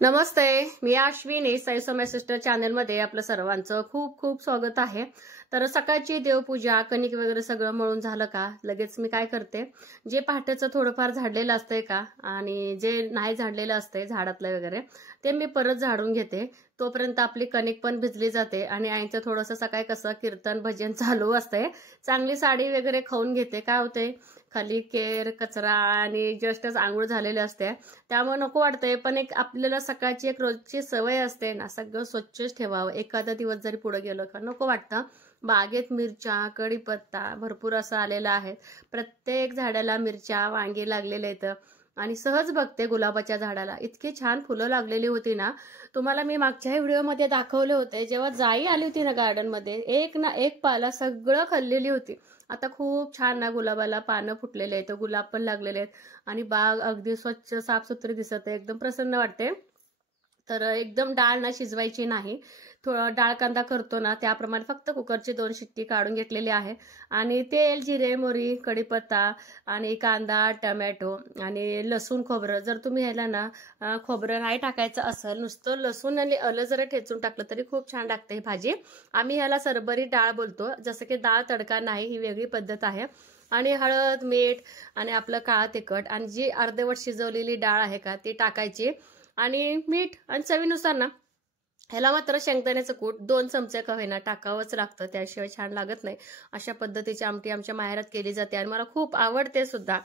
नमस्ते, मी Ashwini Sai Saumya sister चॅनलमध्ये आपलं सर्वांचं खूप खूप स्वागत आहे। तर सकाळची देवपूजा कणिक वगैरे सगळं मळून झालं का लगेच मी काय करते, जे पहाटेचं थोडंफार झाडलेलं असतंय का आणि जे नाही झाडलेलं असतंय झाडातलं वगैरे ते मी परत झाडून घेते। तोपर्यंत आपली कणिक पण भिजली जाते आणि आईचं थोडंसं सकाळी कसं कीर्तन भजन चालू असतंय, चांगली साडी वगैरे खाऊन घेते। काय होते खाली केर कचरा आणि जस्टच आंघोळ झालेले असते त्यामुळे नको वाटतंय, पण एक आपल्याला सकाळची एक रोजची सवय असते ना, सगळं स्वच्छच ठेवावं। एखादा दिवस जरी पुढे गेलो का नको वाटतं। बागेत मिरच्या कढीपत्ता भरपूर असं आलेला आहे, प्रत्येक झाडाला मिरच्या वांगी लागलेले आहेत आणि सहज बघते गुलाबाच्या झाडाला इतकी छान फुलं लागलेली होती ना, तुम्हाला मी मागच्या व्हिडिओमध्ये दाखवले होते जेव्हा जाई आली होती ना गार्डन मध्ये, एक ना एक पाला सगळं खाल्लेली होती। आता खूप छान ना गुलाबाला पानं फुटलेले आहेत, गुलाब पण लागलेले आहेत आणि बाग अगदी स्वच्छ साफसुथरी दिसत आहे, एकदम प्रसन्न वाटते। तर एकदम डाळ ना शिजवायची नाही, थोडा डाळ कांदा करतो ना त्याप्रमाणे फक्त कुकरची 2 शिट्टी काढून घेतलेली आहे आणि तेल जिरे मोहरी कढीपत्ता आणि कांदा टोमॅटो आणि लसूण खोबरं, जर तुम्ही ह्याला ना खोबरं नाही टाकायचं असेल, नुसतं लसूण आणि आलं जरा ठेचून टाकलं तरी खूप छान लागते ही भाजी। आम्ही ह्याला सरबरी डाळ बोलतो, जसं की डाळ तडका नाही, ही वेगळी पद्धत आहे। आणि हळद मीठ आणि आपलं काळा तिखट आणि जी अर्धवट शिजवलेली डाळ आहे का ती टाकायची आणि मीठ आणि चवीनुसार ना ह्याला मात्र शेंगदाण्याचं कूट 2 चमचे का होईना टाकावंच लागतं, त्याशिवाय छान लागत नाही। अशा पद्धतीची आमटी आमच्या माहेरात केली जाते आणि मला खूप आवडते सुद्धा।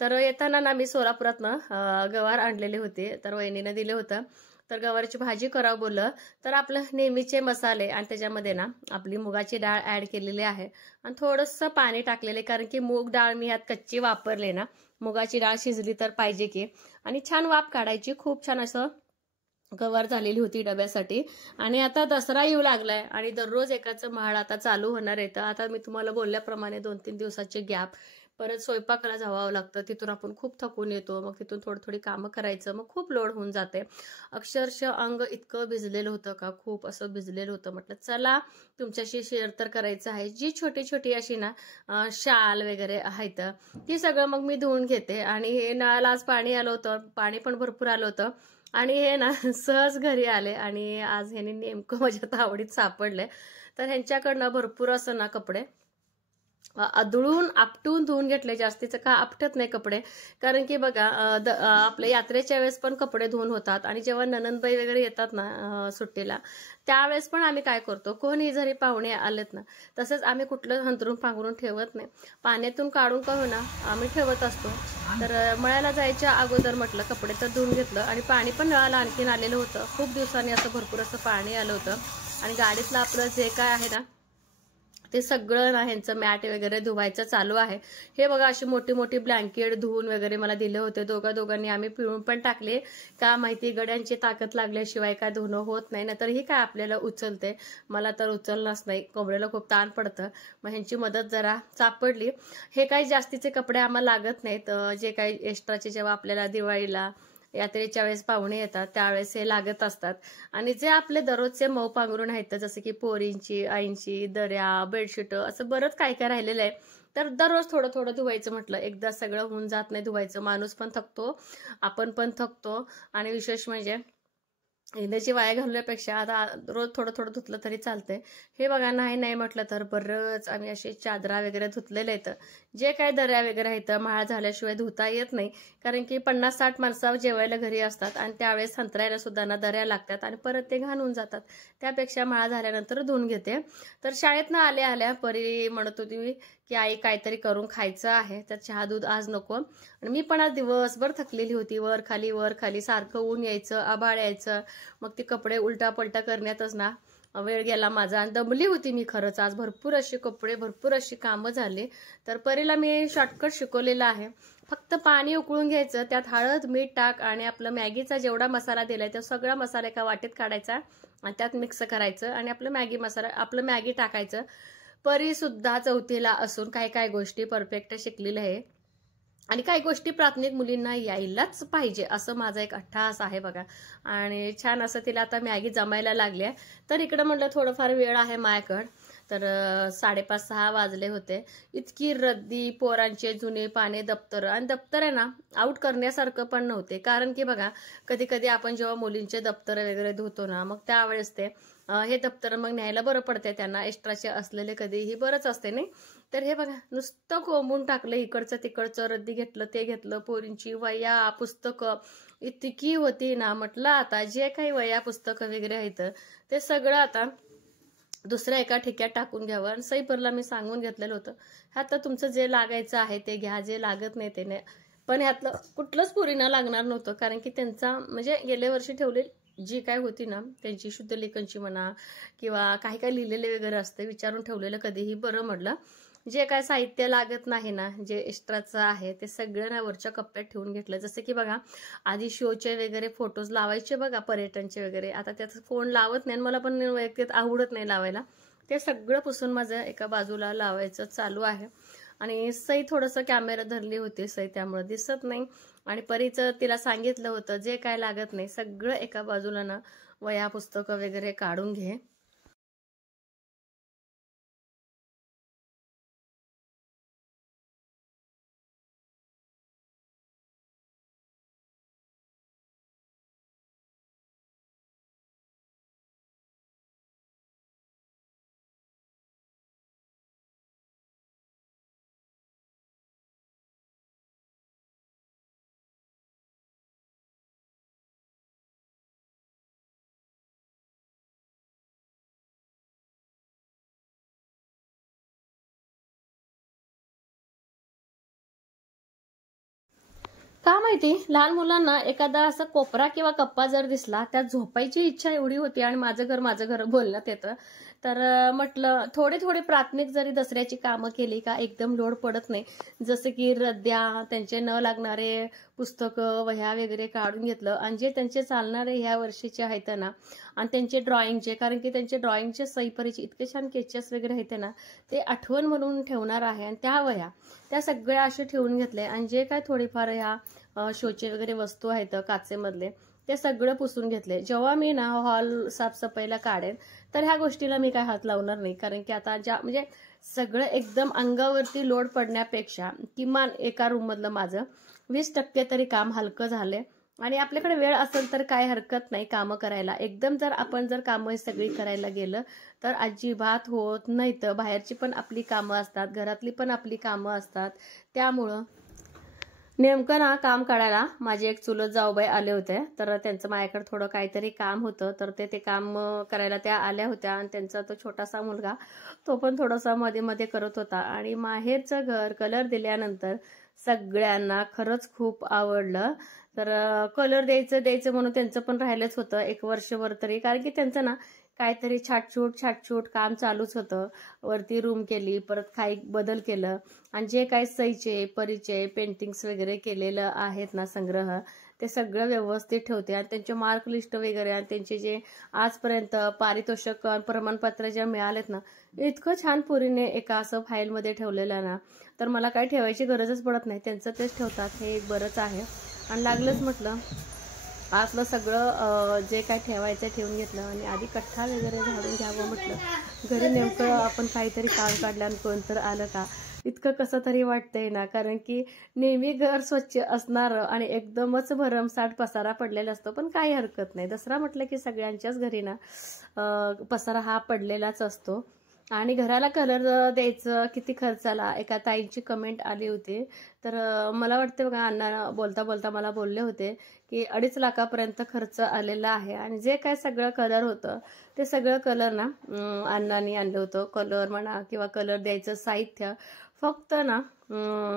तर येताना ना मी सोलापुरातनं गवार आणलेले होते, तर वहिनीने दिले होतं, तर गवारची भाजी करावं बोललं तर आपलं नेहमीचे मसाले आणि त्याच्यामध्ये ना आपली मुगाची डाळ ऍड केलेली आहे आणि थोडंसं पाणी टाकलेले, कारण की मूग डाळ मी यात कच्ची वापरले ना, मुगाची डाळ शिजली तर पाहिजे की, आणि छान वाफ काढायची। खूप छान असं गवार झालेली होती डब्यासाठी। आणि आता दसरा येऊ लागलाय आणि दररोज एकाचं महाळ आता चालू होणार आहे, तर आता मी तुम्हाला बोलल्याप्रमाणे 2-3 दिवसाचे गॅप, परत स्वयंपाकाला जावं लागतं, तिथून आपण खूप थकून येतो, मग तिथून थोडी थोडी कामं करायचं, मग खूप लोड होऊन जाते। अक्षरशः अंग इतकं भिजलेलं होतं का, खूप असं भिजलेलं होतं, म्हटलं चला तुमच्याशी शेअर तर करायचं आहे। जी छोटी छोटी अशी ना शाल वगैरे आहेत ती सगळं मग मी धुवून घेते आणि हे नळाला आज पाणी आलं होतं, पाणी पण भरपूर आलं होतं आणि हे ना सहज घरी आले आणि आज ह्यांनी नेमकं माझ्या तावडीत सापडले, तर ह्यांच्याकडनं भरपूर असं ना कपडे आदळून आपटून धुवून घेतले। जास्तीचं का आपटत नाही कपडे, कारण की बघा आपल्या यात्रेच्या वेळेस पण कपडे धुवून होतात आणि जेव्हा ननंदबाई वगैरे येतात ना सुट्टीला त्यावेळेस पण आम्ही काय करतो, कोणी जरी पाहुणे आलेत ना तसंच आम्ही कुठलं हंतरून पांघरून ठेवत नाही, पाण्यातून काढून का होईना आम्ही ठेवत असतो। तर मळ्याला जायच्या अगोदर म्हटलं कपडे तर धुवून घेतलं आणि पाणी पण नळाला आणखीन आलेलं होतं, खूप दिवसांनी असं भरपूर असं पाणी आलं होतं आणि गाडीतलं आपलं जे काय आहे ना ते सगळं ना ह्यांचं मॅट वगैरे धुवायचं चालू आहे। हे बघा अशी मोठी मोठी ब्लँकेट धुवून वगैरे मला दिले होते, दोघांनी आम्ही पिळून पण टाकले, का माहिती गड्यांची ताकद लागल्याशिवाय काय धुणं होत नाही ना, तर ही काय आपल्याला उचलते, मला तर उचलणारच नाही, कोंबड्याला खूप ताण पडतं, मग ह्यांची मदत जरा सापडली। हे काही जास्तीचे कपडे आम्हाला लागत नाहीत, जे काही एक्स्ट्राचे जेव्हा आपल्याला दिवाळीला यात्रेच्या वेळेस पाहुणे येतात त्यावेळेस हे लागत असतात आणि जे आपले दररोजचे मऊ पांघरून आहेत जसं की पोरींची आईंची दर्या बेडशीट असं बरंच काय काय राहिलेलं आहे, तर दररोज थोडं थोडं धुवायचं। म्हटलं एकदा सगळं होऊन जात नाही धुवायचं, माणूस पण थकतो आपण पण थकतो आणि विशेष म्हणजे इंद्याची वाया घालण्यापेक्षा आता रोज थोडं थोडं धुतलं तरी चालतंय। हे बघा नाही म्हटलं तर बरंच आम्ही असे चादरा वगैरे धुतलेले आहेत, जे काय दर्या वगैरे आहेत महाळ झाल्याशिवाय धुता येत नाही, कारण की 50-60 माणसं जेवायला घरी असतात आणि त्यावेळेस संत्रायला सुद्धा ना दर्या लागतात आणि परत ते घाण होऊन जातात, त्यापेक्षा महाळ झाल्यानंतर धुवून घेते। तर शाळेतनं आल्या परी म्हणत होती की आई काहीतरी करून खायचं आहे, तर चहा दूध आज नको, आणि मी पण आज दिवसभर थकलेली होती, वर खाली सारखं ऊन यायचं आभाळ यायचं, मग ते कपडे उलटा पलटा करण्यातच ना वेळ गेला माझा आणि दमली होती मी खरंच। आज भरपूर अशी कपडे भरपूर अशी कामं झाली, तर परीला मी शॉर्टकट शिकवलेला आहे, फक्त पाणी उकळून घ्यायचं, त्यात हळद मीठ टाक आणि आपलं मॅगीचा जेवढा मसाला दिलाय तो सगळा मसाला एका वाटीत काढायचा आणि त्यात मिक्स करायचं आणि आपलं मॅगी टाकायचं। परी सुद्धा चौथीला असून काय काय गोष्टी परफेक्ट शिकलेल्या आहे आणि काही गोष्टी प्राथमिक मुलींना यायलाच पाहिजे असं माझा एक अट्टाहास आहे बघा, आणि छान असं तिला आता मॅगी जमायला लागली आहे। तर इकडं म्हटलं थोडंफार वेळ आहे माझ्याकडं, तर 5:30-6 वाजले होते. इतकी रद्दी, पोरांचे जुने पाने दप्तर, आणि दप्तर आहे ना आउट करण्यासारखं पण नव्हते. कारण की बघा, कधी कधी आपण जेव्हा मुलींचे दप्तर वगैरे धुतो ना, मग त्यावेळेस ते हे दप्तर मग न्यायला बरं पडते त्यांना, एक्स्ट्राचे असलेले कधीही बरंच असते नाही. तर हे बघा, नुसतं कोंबून टाकलं, इकडचं तिकडचं, रद्दी घेतलं, ते घेतलं, पोरींची वह्या पुस्तकं इतकी होती ना. म्हटलं आता जे काही वह्या पुस्तकं वगैरे आहेत ते सगळं आता दुसऱ्या एका ठिक्यात टाकून घ्यावं. आणि सईपरला मी सांगून घेतलेलं होतं, ह्यात तुमचं जे लागायचं आहे ते घ्या, जे लागत नाही ते नाही. पण ह्यातलं कुठलंच पोरींना लागणार नव्हतं, कारण की त्यांचा म्हणजे गेल्या वर्षी ठेवलेली जी काय होती ना, त्यांची शुद्ध लेखनची म्हणा किंवा काही काही लिहिलेले वगैरे असते, विचारून ठेवलेलं कधीही बरं. म्हटलं जे काय साहित्य लागत नाही ना, जे एक्स्ट्राचं आहे ते सगळं ना वरच्या कप्प्यात ठेवून घेतलं. जसं की बघा, आधी शोचे वगैरे फोटोज लावायचे बघा, पर्यटनचे वगैरे, आता त्याचं कोण लावत नाही, मला पण वैयक्तिक आवडत नाही लावायला. ते सगळं पुसून माझं एका बाजूला लावायचं चालू आहे. आणि सई थोडंसं कॅमेरा धरली होती सई, त्यामुळे दिसत नाही. आणि परीचं तिला सांगितलं होतं, जे काय लागत नाही सगळं एका बाजूला ना वह्या पुस्तकं वगैरे काढून घे. का माहिती, लहान मुलांना एखादा असा कोपरा किंवा कप्पा जर दिसला, त्यात झोपायची इच्छा एवढी होती. आणि माझं घर बोलण्यात येतं. तर म्हटलं थोडे थोडे प्राथमिक जरी दसऱ्याची कामं केली का एकदम लोड पडत नाही. जसं की रद्द्या, त्यांचे न लागणारे पुस्तकं वह्या वगैरे काढून घेतलं. आणि जे त्यांचे चालणारे ह्या वर्षीचे आहेत ना, आणि त्यांचे ड्रॉइंगचे, कारण की त्यांचे ड्रॉइंगचे सईपरीचे इतके छान स्केचेस वगैरे आहेत ना, ते आठवण म्हणून ठेवणार आहे. आणि त्या वह्या त्या सगळ्या असे ठेवून घेतले. आणि जे काय थोडीफार ह्या शोचे वगैरे वस्तू आहेत काचेमधले, ते सगळं पुसून घेतले. जेव्हा मी ना हॉल साफसफाईला काढेन, तर ह्या गोष्टीला मी काय हात लावणार नाही. कारण की आता ज्या म्हणजे सगळं एकदम अंगावरती लोड पडण्यापेक्षा किमान एका रूम मधलं माझं 20% तरी काम हलकं झाले. आणि आपल्याकडे वेळ असेल तर काय हरकत नाही कामं करायला. एकदम जर आपण जर कामं सगळी करायला गेलं तर अजिबात होत नाही. तर बाहेरची पण आपली कामं असतात, घरातली पण आपली कामं असतात. त्यामुळं नेमकं ना काम काढायला माझे एक चुलत जाऊबाई आले होते. तर त्यांचं माझ्याकडे थोडं काहीतरी काम होतं, तर ते काम करायला त्या आल्या होत्या. आणि त्यांचा तो छोटासा मुलगा, तो पण थोडासा मध्ये मध्ये करत होता. आणि माहेरचं घर कलर दिल्यानंतर सगळ्यांना खरंच खूप आवडलं. तर कलर द्यायचं म्हणून त्यांचं पण राहिलंच होतं एक वर्षभर तरी. कारण की त्यांचं ना काहीतरी छाटछूट काम चालूच होतं. वरती रूम केली, परत काही बदल केलं. आणि जे काही सईचे परीचे पेंटिंग्स वगैरे केलेलं आहेत ना संग्रह, ते सगळं व्यवस्थित ठेवते. आणि त्यांचे मार्क लिस्ट वगैरे आणि त्यांचे जे आजपर्यंत पारितोषिक प्रमाणपत्र जे मिळालेत ना, इतकं छान पुरीने एका असं फाईलमध्ये ठेवलेलं ना, तर मला काही ठेवायची गरजच पडत नाही. त्यांचं तेच ठेवतात, हे एक बरंच आहे. आणि लागलंच म्हटलं आतलं सगळं जे काय ठेवायचं ठेवून घेतलं. आणि आधी कठ्ठा वगैरे झाडून घ्यावं म्हटलं. घरी नेमकं आपण काहीतरी काम काढल्यानं कोणतर आलं का इतकं कसं तरी वाटतंय ना. कारण की नेहमी घर स्वच्छ असणारं आणि एकदमच भरमसाठ पसारा पडलेला असतो. पण काही हरकत नाही, दसरा म्हटलं की सगळ्यांच्याच घरी ना पसारा हा पडलेलाच असतो. आणि घराला कलर द्यायचं किती खर्च आला, एका ताईंची कमेंट आली होती. तर मला वाटते बघा, अण्णा बोलता बोलता मला बोलले होते की 2.5 लाखापर्यंत खर्च आलेला आहे. आणि जे काय सगळं कलर होतं ते सगळं कलर ना अण्णांनी आणलं होतं. कलर म्हणा किंवा कलर द्यायचं साहित्य, फक्त ना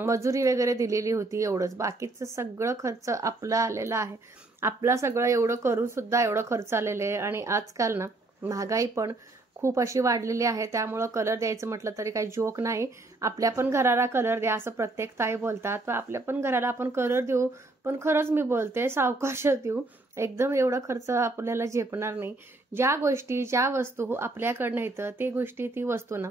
मजुरी वगैरे दिलेली होती एवढंच. बाकीचं सगळं खर्च आपला आलेला आहे. आपला सगळं एवढं करून सुद्धा एवढं खर्च आलेले आहे. आणि आजकाल ना महागाई पण खूप अशी वाढलेली आहे. त्यामुळं कलर द्यायचं म्हटलं तरी काही जोक नाही. आपल्या पण घराला कलर द्या असं प्रत्येक ताई बोलतात, तर आपल्या पण घराला आपण कलर देऊ. पण खरंच मी बोलते, सावकाश देऊ. एकदम एवढा खर्च आपल्याला झेपणार नाही. ज्या गोष्टी ज्या वस्तू आपल्याकडनं येतं ते गोष्टी ती वस्तू ना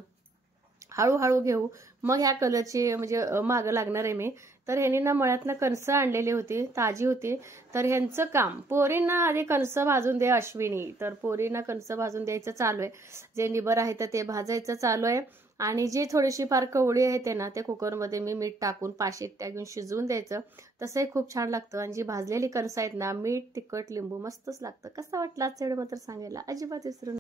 हळूहळू घेऊ. मग ह्या कलरची म्हणजे मागं लागणार आहे मी. तर ह्यांनी ना मळ्यातनं कणसं आणलेली होती, ताजी होती. तर ह्यांचं काम, पोरींना आधी कणसं भाजून दे अश्विनी, तर पोरींना कणसं भाजून द्यायचं चालू आहे. जे निबर आहे तर ते भाजायचं चालू आहे. आणि जी थोडीशी फार कवळी आहे ते ना, ते कुकरमध्ये मी मीठ टाकून पाशिट्ट्या घेऊन शिजवून द्यायचं. तसंही खूप छान लागतं. आणि जी भाजलेली कणसं आहेत ना, मीठ, तिखट, लिंबू मस्तच लागतं. कसा वाटला आजचा व्हिडिओ मात्र सांगायला अजिबात विसरू नका.